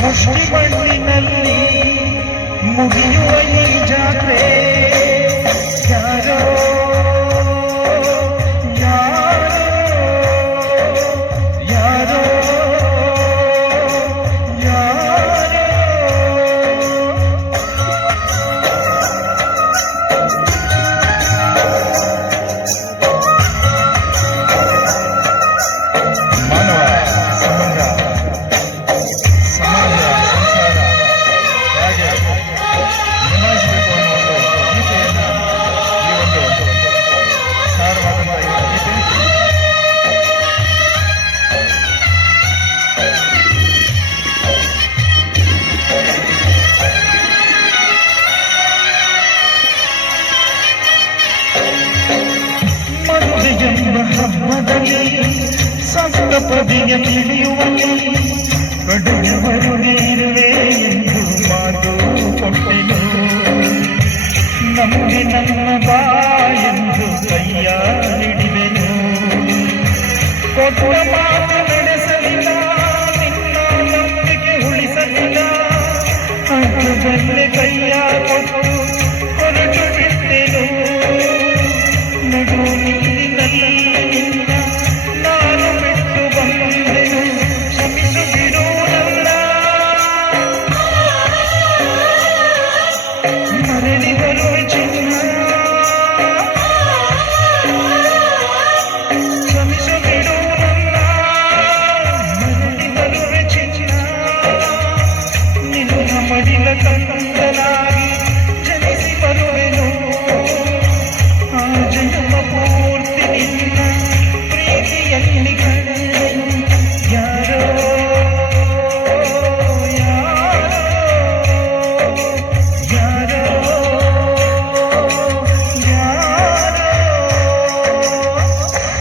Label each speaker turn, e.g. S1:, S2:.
S1: ಮುಷ್ಟಿ ಮಣ್ಣಿನಲ್ಲಿ ಮುಗಿಯುವ ಈ ಜ ನಮ್ಮ ಹಬ್ಬದಲ್ಲಿ ಸಪಿಗೆ ತಿಳಿಯುವನು ಕಡಿಯ ಬದುಕಿರುವೆ ಎಂದು ಮಾತು ಕೊಟ್ಟೆನು ನಮಗೆ ನನ್ನ ಬಾ ಎಂದು ಕೈಯ ನೆಡಿವೆ ನಡೆಸಲಿಲ್ಲ ನಾನು ನಂಬಿಕೆ ಉಳಿಸಲಿಲ್ಲ ಕೊಟ್ಟು come.